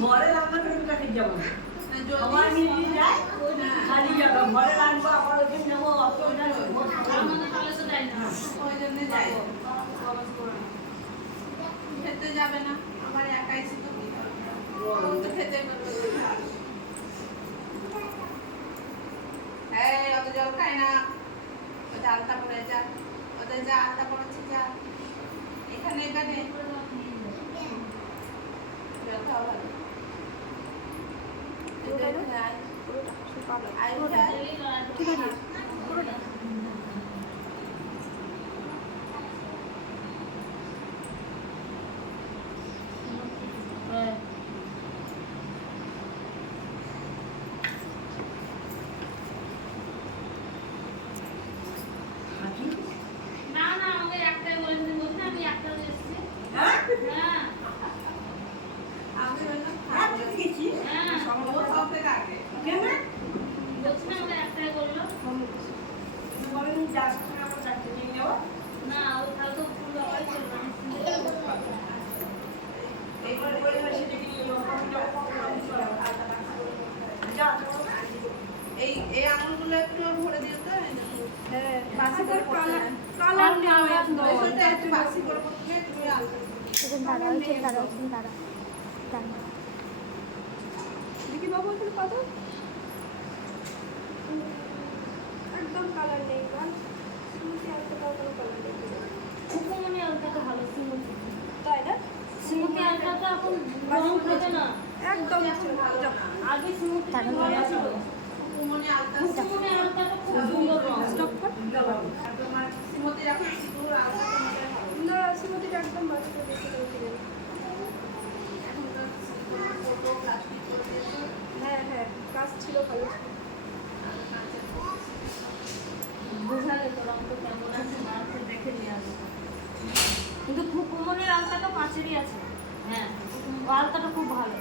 ঘরে রান্না করে কাকে যাবো আমার নিয়ে যায় খালি যাবে ঘরে রান্না আবার ওই নেব অসুবিধা আমাদের তাহলে তো যাই না ওই জন্য যাই খেতে যাবে না আমার একাই ছিল তো খেতে এই অত জল খাই না ওটা আলতা পড়ে যা ওদের যা আলতা পড়েছে যা এখানে এখানে জল খাওয়া ভালো ঠিক আছে না না আমাকে একটাই বলেছেন বলছেন আমি একটা এসেছি হ্যাঁ হ্যাঁ আমি বললাম হ্যাঁ গেছি হ্যাঁ সম্ভব সব থেকে আগে কেন বলছেন আমাকে একটাই বললো বলেন যার সঙ্গে আমরা চাকরি নিয়ে নেব না ও তাহলে তো ফুল বাবাই চলবে এইবার পরিবেশে দেখি এই এই আঙুলগুলো একটু ভরে দিও তো হ্যাঁ বাসি করে কালার নাও একদম এটা একটু বাসি করে করতে তুমি আলতা সেদিন দাঁড়াও ঠিক দাঁড়াও সেদিন দাঁড়াও দাঁড়াও দেখি বাবু একটু কত একদম কালার নেই গান স্মুথি একটা কোনো কালার নেই কুকুমনি আলতাটা ভালো সিমুতি তাই না সিমুতি আলতাটা এখন রং থাকে না একদম আগে সিমুতি ভালো ছিল কুকুমনি আলতা কুকুমনি আলতাটা খুব সুন্দর রং স্টপ কর তোমার শ্রীমতী এখন সিঁদুর আলতা তোমাদের ভালো না স্মুথিটা একদম বাচ্চা দেখতে উঠে যাবে এখন তো ফটো প্লাস্টিক করে দিয়েছো হ্যাঁ হ্যাঁ কাজ ছিল ভালো বোঝালে তো রং তো কেমন আছে না আছে দেখে নিয়ে আসবে কিন্তু কুকুমনির আলতাটা 5-এরই আছে হ্যাঁ ও আলতাটা খুব ভালো